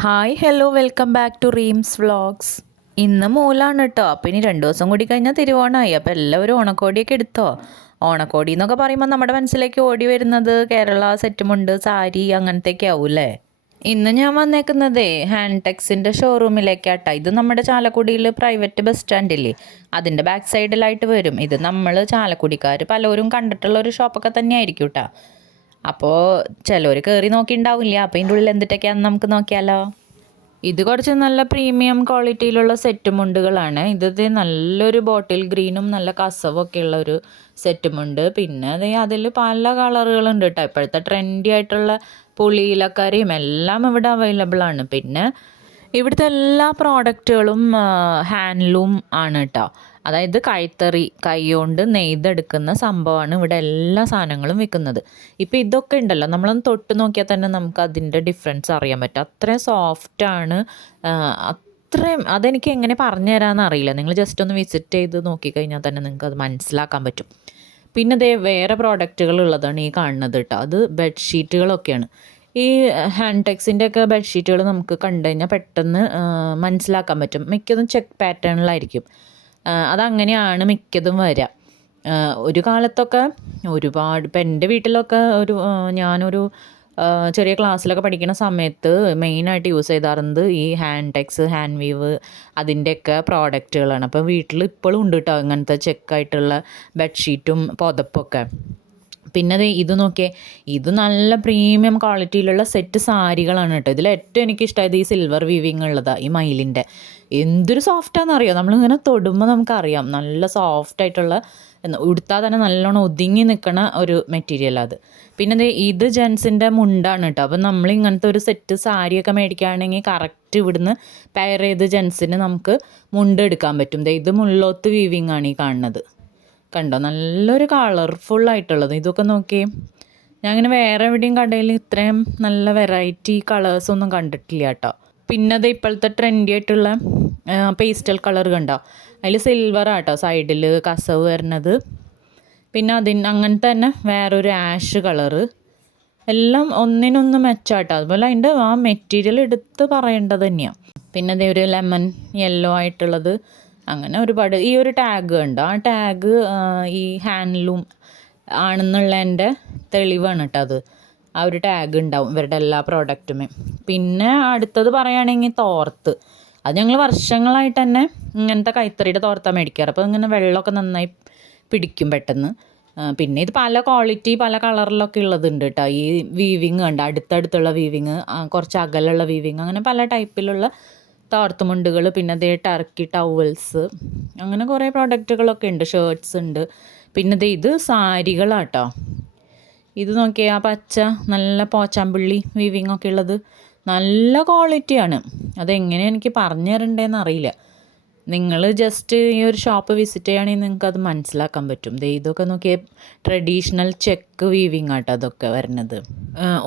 Hi hello welcome back to Reem's vlogs. ഇന്ന് മൂലാണ് കേട്ടോ. അപ്പോൾ ഇനി 2 ദിവസം കൂടി കഴിഞ്ഞാൽ തിരുവോണമായി. അപ്പോൾ എല്ലാവരും ഓണക്കോടിയൊക്കെ എടുത്തോ? ഓണക്കോടി എന്നൊക്കെ പറയുമ്പോൾ നമ്മുടെ മനസ്സിലേക്ക് ഓടി വരുന്നത് കേരള സെറ്റുമുണ്ട്, സാരി അങ്ങനത്തെയൊക്കെ ആവും അല്ലേ. ഇന്ന് ഞാൻ വന്നേക്കുന്നതേ ഹാൻടെക്സിൻ്റെ ഷോറൂമിലേക്കാട്ടോ. ഇത് നമ്മുടെ ചാലക്കുടിയിൽ പ്രൈവറ്റ് ബസ് സ്റ്റാൻഡില്ലേ, അതിൻ്റെ ബാക്ക് സൈഡിലായിട്ട് വരും. ഇത് നമ്മൾ ചാലക്കുടിക്കാർ പലരും കണ്ടിട്ടുള്ള ഒരു ഷോപ്പൊക്കെ തന്നെ ആയിരിക്കും കേട്ടോ. അപ്പോൾ ചിലർ കയറി നോക്കിയിട്ടുണ്ടാവില്ല. അപ്പോൾ ഇതിൻ്റെ ഉള്ളിൽ എന്തിട്ടൊക്കെയാണെന്ന് നമുക്ക് നോക്കിയാലോ. ഇത് കുറച്ച് നല്ല പ്രീമിയം ക്വാളിറ്റിയിലുള്ള സെറ്റ് മുണ്ടുകളാണ്. ഇത് നല്ലൊരു ബോട്ടിൽ ഗ്രീനും നല്ല കസവും ഒക്കെ ഉള്ള ഒരു സെറ്റ് മുണ്ട്. പിന്നെ അതിൽ പല കളറുകളുണ്ട് കേട്ടോ. ഇപ്പോഴത്തെ ട്രെൻഡി ആയിട്ടുള്ള പുളിയിലക്കരയും എല്ലാം ഇവിടെ അവൈലബിൾ ആണ്. പിന്നെ ഇവിടുത്തെ എല്ലാ പ്രോഡക്റ്റുകളും ഹാൻഡ്ലൂം ആണ് കേട്ടോ. അതായത് കൈത്തറി, കൈകൊണ്ട് നെയ്തെടുക്കുന്ന സംഭവമാണ് ഇവിടെ എല്ലാ സാധനങ്ങളും വിൽക്കുന്നത്. ഇപ്പോൾ ഇതൊക്കെ ഉണ്ടല്ലോ, നമ്മളൊന്ന് തൊട്ട് നോക്കിയാൽ തന്നെ നമുക്ക് അതിൻ്റെ ഡിഫറൻസ് അറിയാൻ പറ്റും. അത്രയും സോഫ്റ്റാണ്. അത്രയും അതെനിക്ക് എങ്ങനെ പറഞ്ഞു തരാമെന്ന് അറിയില്ല. നിങ്ങൾ ജസ്റ്റ് ഒന്ന് വിസിറ്റ് ചെയ്ത് നോക്കിക്കഴിഞ്ഞാൽ തന്നെ നിങ്ങൾക്ക് അത് മനസ്സിലാക്കാൻ പറ്റും. പിന്നെ വേറെ പ്രോഡക്റ്റുകൾ ഉള്ളതാണ് ഈ കാണുന്നത് കേട്ടോ. അത് ബെഡ്ഷീറ്റുകളൊക്കെയാണ്. ഈ ഹാൻടെക്സിൻ്റെ ഒക്കെ ബെഡ്ഷീറ്റുകൾ നമുക്ക് കണ്ടു കഴിഞ്ഞാൽ പെട്ടെന്ന് മനസ്സിലാക്കാൻ പറ്റും. മിക്കതും ചെക്ക് പാറ്റേണിലായിരിക്കും. അതങ്ങനെയാണ് മിക്കതും വരിക. ഒരു കാലത്തൊക്കെ ഒരുപാട്, ഇപ്പം എൻ്റെ വീട്ടിലൊക്കെ ഞാനൊരു ചെറിയ ക്ലാസ്സിലൊക്കെ പഠിക്കുന്ന സമയത്ത് മെയിനായിട്ട് യൂസ് ചെയ്താറുണ്ട് ഈ ഹാൻടെക്സ്, ഹാൻഡ് വീവ് അതിൻ്റെയൊക്കെ പ്രോഡക്റ്റുകളാണ്. അപ്പോൾ വീട്ടിൽ ഇപ്പോഴും ഉണ്ട് കേട്ടോ ഇങ്ങനത്തെ ചെക്കായിട്ടുള്ള ബെഡ്ഷീറ്റും പുതപ്പൊക്കെ. പിന്നെ ഇത് നോക്കിയേ, ഇത് നല്ല പ്രീമിയം ക്വാളിറ്റിയിലുള്ള സെറ്റ് സാരികളാണ് കേട്ടോ. ഇതിൽ ഏറ്റവും എനിക്കിഷ്ടമായത് ഈ സിൽവർ വീവിങ് ഉള്ളതാണ്, ഈ മയിലിൻ്റെ. എന്തൊരു സോഫ്റ്റാണെന്നറിയോ, നമ്മളിങ്ങനെ തൊടുമ്പോൾ നമുക്കറിയാം നല്ല സോഫ്റ്റായിട്ടുള്ള, ഉടുത്താൽ തന്നെ നല്ലോണം ഒതുങ്ങി നിൽക്കണ ഒരു മെറ്റീരിയൽ അത്. പിന്നെ ഇത് ജെൻസിൻ്റെ മുണ്ടാണ് കേട്ടോ. അപ്പം നമ്മളിങ്ങനത്തെ ഒരു സെറ്റ് സാരിയൊക്കെ മേടിക്കുകയാണെങ്കിൽ കറക്റ്റ് ഇവിടുന്ന് പെയർ ചെയ്ത് ജെൻസിന് നമുക്ക് മുണ്ട് എടുക്കാൻ പറ്റും. ഇത് മുള്ളോത്ത് വീവിങ് ആണ് ഈ കാണുന്നത്. കണ്ടോ, നല്ലൊരു കളർഫുള്ളായിട്ടുള്ളത്. ഇതൊക്കെ നോക്കിയേ, ഞാൻ അങ്ങനെ വേറെ എവിടെയും കടയിൽ ഇത്രയും നല്ല വെറൈറ്റി കളേഴ്സൊന്നും കണ്ടിട്ടില്ല കേട്ടോ. പിന്നെ അത് ഇപ്പോഴത്തെ ട്രെൻഡി ആയിട്ടുള്ള പേസ്റ്റൽ കളർ കണ്ടോ, അതിൽ സിൽവർ ആട്ടോ സൈഡിൽ കസവ് വരുന്നത്. പിന്നെ അങ്ങനത്തെ തന്നെ വേറൊരു ആഷ് കളറ്, എല്ലാം ഒന്നിനൊന്ന് മെച്ചാട്ടോ. അതുപോലെ അതിൻ്റെ ആ മെറ്റീരിയൽ എടുത്ത് പറയേണ്ടത് തന്നെയാണ്. പിന്നെ ഒരു ലെമൺ യെല്ലോ ആയിട്ടുള്ളത്, അങ്ങനെ ഒരുപാട്. ഈ ഒരു ടാഗ് കണ്ടോ, ആ ടാഗ് ഈ ഹാൻഡ്ലൂം ആണെന്നുള്ളതിൻ്റെ തെളിവാണ് കേട്ടോ. അത് ആ ഒരു ടാഗ് ഉണ്ടാവും ഇവരുടെ എല്ലാ പ്രോഡക്റ്റുമേ. പിന്നെ അടുത്തത് പറയുകയാണെങ്കിൽ തോർത്ത്, അത് ഞങ്ങൾ വർഷങ്ങളായിട്ട് തന്നെ ഇങ്ങനത്തെ കൈത്തറിയുടെ തോർത്താണ് മേടിക്കാറ്. അപ്പോൾ ഇങ്ങനെ വെള്ളമൊക്കെ നന്നായി പിടിക്കും പെട്ടെന്ന്. പിന്നെ ഇത് പല ക്വാളിറ്റി പല കളറിലൊക്കെ ഉള്ളതുണ്ട് കേട്ടോ. ഈ വീവിങ് കണ്ടോ, അടുത്തടുത്തുള്ള വീവിങ്, കുറച്ച് അകലുള്ള വീവിങ്, അങ്ങനെ പല ടൈപ്പിലുള്ള തോർത്തുമുണ്ടുകൾ. പിന്നെ ടർക്കി ടവൽസ്, അങ്ങനെ കുറേ പ്രോഡക്റ്റുകളൊക്കെ ഉണ്ട്. ഷർട്ട്സ് ഉണ്ട്. പിന്നെ ഇത് സാരികളാട്ടോ. ഇത് നോക്കിയാൽ ആ പച്ച നല്ല പോച്ചാമ്പുള്ളി വീവിങ് ഒക്കെ ഉള്ളത് നല്ല ക്വാളിറ്റിയാണ്. അതെങ്ങനെ എനിക്ക് പറഞ്ഞു തരണ്ടേന്ന് അറിയില്ല. നിങ്ങൾ ജസ്റ്റ് ഈ ഒരു ഷോപ്പ് വിസിറ്റ് ചെയ്യുകയാണെങ്കിൽ നിങ്ങൾക്ക് അത് മനസ്സിലാക്കാൻ പറ്റും. ഇതൊക്കെ നോക്കിയാൽ ട്രഡീഷണൽ ചെക്ക് വീവിങ് ആട്ടോ അതൊക്കെ വരുന്നത്.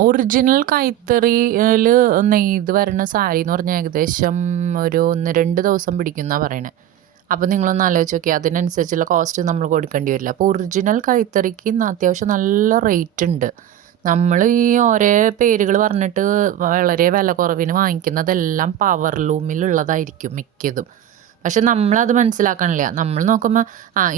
ഒറിജിനൽ കൈത്തറിയിൽ നെയ്ത് വരുന്ന സാരി എന്ന് പറഞ്ഞാൽ ഏകദേശം ഒരു 1-2 ദിവസം പിടിക്കുമെന്നാണ് പറയണത്. അപ്പോൾ നിങ്ങളൊന്ന് ആലോചിച്ച് നോക്കിയാൽ അതിനനുസരിച്ചുള്ള കോസ്റ്റ് നമ്മൾ കൊടുക്കേണ്ടി വരില്ല. അപ്പോൾ ഒറിജിനൽ കൈത്തറിക്ക് അത്യാവശ്യം നല്ല റേറ്റ് ഉണ്ട്. നമ്മൾ ഈ ഓരോ പേരുകൾ പറഞ്ഞിട്ട് വളരെ വില കുറവിന് വാങ്ങിക്കുന്നതെല്ലാം പവർ ലൂമിലുള്ളതായിരിക്കും മിക്കതും. പക്ഷെ നമ്മളത് മനസ്സിലാക്കണില്ല. നമ്മൾ നോക്കുമ്പോൾ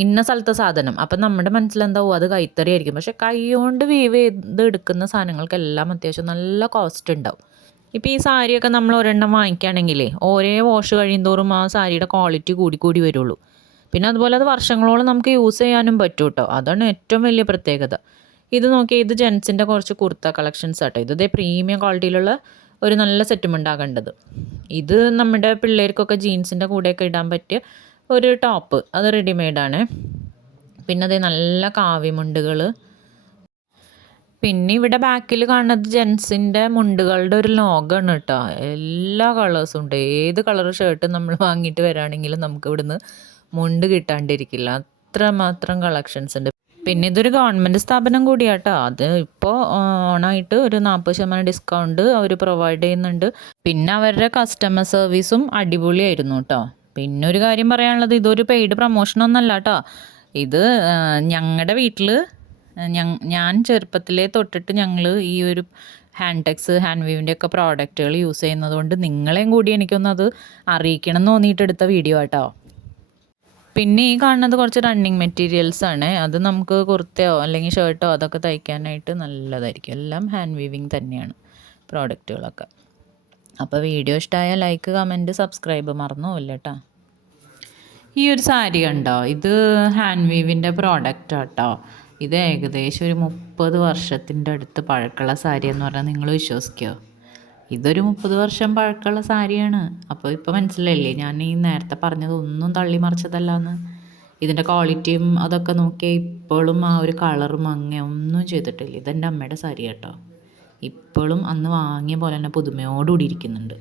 ഇന്ന സ്ഥലത്തെ സാധനം, അപ്പം നമ്മുടെ മനസ്സിലെന്താവും അത് കൈത്തറി ആയിരിക്കും. പക്ഷെ കൈ കൊണ്ട് വീവ് ചെയ്ത് എടുക്കുന്ന സാധനങ്ങൾക്കെല്ലാം അത്യാവശ്യം നല്ല കോസ്റ്റ് ഉണ്ടാവും. ഇപ്പോൾ ഈ സാരിയൊക്കെ നമ്മൾ ഒരെണ്ണം വാങ്ങിക്കുകയാണെങ്കിലേ ഓരോ വാഷ് കഴിയുന്തോറും ആ സാരിയുടെ ക്വാളിറ്റി കൂടി വരുള്ളൂ. പിന്നെ അതുപോലെ അത് വർഷങ്ങളോളം നമുക്ക് യൂസ് ചെയ്യാനും പറ്റും കേട്ടോ. അതാണ് ഏറ്റവും വലിയ പ്രത്യേകത. ഇത് നോക്കിയാൽ ഇത് ജെൻസിൻ്റെ കുറച്ച് കുർത്ത കളക്ഷൻസ് ആട്ടോ. ഇത് പ്രീമിയം ക്വാളിറ്റിയിലുള്ള ഒരു നല്ല സെറ്റും ഉണ്ടാകേണ്ടത്. ഇത് നമ്മുടെ പിള്ളേർക്കൊക്കെ ജീൻസിൻ്റെ കൂടെയൊക്കെ ഇടാൻ പറ്റിയ ഒരു ടോപ്പ്, അത് റെഡിമെയ്ഡാണ്. പിന്നെ നല്ല കാവ്യമുണ്ടുകൾ. പിന്നെ ഇവിടെ ബാക്കിൽ കാണുന്നത് ജെൻസിൻ്റെ മുണ്ടുകളുടെ ഒരു ലോഗാണ് കേട്ടോ. എല്ലാ കളേഴ്സും ഉണ്ട്. ഏത് കളർ ഷർട്ട് നമ്മൾ വാങ്ങിയിട്ട് വരികയാണെങ്കിലും നമുക്ക് ഇവിടുന്ന് മുണ്ട് കിട്ടാണ്ടിരിക്കില്ല. അത്രമാത്രം കളക്ഷൻസ് ഉണ്ട്. പിന്നെ ഇതൊരു ഗവൺമെൻറ് സ്ഥാപനം കൂടിയാട്ടോ. അത് ഇപ്പോൾ ഓണായിട്ട് ഒരു 40% ഡിസ്കൗണ്ട് അവർ പ്രൊവൈഡ് ചെയ്യുന്നുണ്ട്. പിന്നെ അവരുടെ കസ്റ്റമർ സർവീസും അടിപൊളിയായിരുന്നു കേട്ടോ. പിന്നെ ഒരു കാര്യം പറയാനുള്ളത്, ഇതൊരു പെയ്ഡ് പ്രൊമോഷനൊന്നല്ല കേട്ടോ. ഇത് ഞങ്ങളുടെ വീട്ടിൽ ഞാൻ ചെറുപ്പത്തിലേ തൊട്ടിട്ട് ഞങ്ങൾ ഈ ഒരു ഹാൻഡ് ഹാൻഡ് വീവിൻ്റെ ഒക്കെ പ്രോഡക്റ്റുകൾ യൂസ് ചെയ്യുന്നത് കൊണ്ട് നിങ്ങളെയും കൂടി എനിക്കൊന്നത് അറിയിക്കണം എന്ന് തോന്നിയിട്ട് എടുത്ത വീഡിയോ കേട്ടോ. പിന്നെ ഈ കാണുന്നത് കുറച്ച് റണ്ണിങ് മെറ്റീരിയൽസ് ആണ്. അത് നമുക്ക് കുർത്തയോ അല്ലെങ്കിൽ ഷർട്ടോ അതൊക്കെ തയ്ക്കാനായിട്ട് നല്ലതായിരിക്കും. എല്ലാം ഹാൻഡ് വീവിങ് തന്നെയാണ് പ്രോഡക്റ്റുകളൊക്കെ. അപ്പോൾ വീഡിയോ ഇഷ്ടമായ ലൈക്ക്, കമൻറ്റ്, സബ്സ്ക്രൈബ് മറന്നു പോവില്ല കേട്ടോ. ഈ ഒരു സാരി കണ്ടോ, ഇത് ഹാൻഡ് വീവിൻ്റെ പ്രോഡക്റ്റ് കേട്ടോ. ഇത് ഏകദേശം ഒരു 30 വർഷത്തിൻ്റെ അടുത്ത് പഴക്കമുള്ള സാരി എന്ന് പറഞ്ഞാൽ നിങ്ങൾ വിശ്വസിക്കുമോ? ഇതൊരു 30 വർഷം പഴക്കമുള്ള സാരിയാണ്. അപ്പോൾ ഇപ്പോൾ മനസ്സിലായില്ലേ ഞാൻ ഈ നേരത്തെ പറഞ്ഞത് ഒന്നും തള്ളി മറിച്ചതല്ലാന്ന്. ഇതിൻ്റെ ക്വാളിറ്റിയും അതൊക്കെ നോക്കിയാൽ ഇപ്പോഴും ആ ഒരു കളറും അങ്ങനെ ഒന്നും ചെയ്തിട്ടില്ല. ഇതെൻ്റെ അമ്മയുടെ സാരി കേട്ടോ. ഇപ്പോഴും അന്ന് വാങ്ങിയ പോലെ തന്നെ പുതുമയോടുകൂടി ഇരിക്കുന്നുണ്ട്.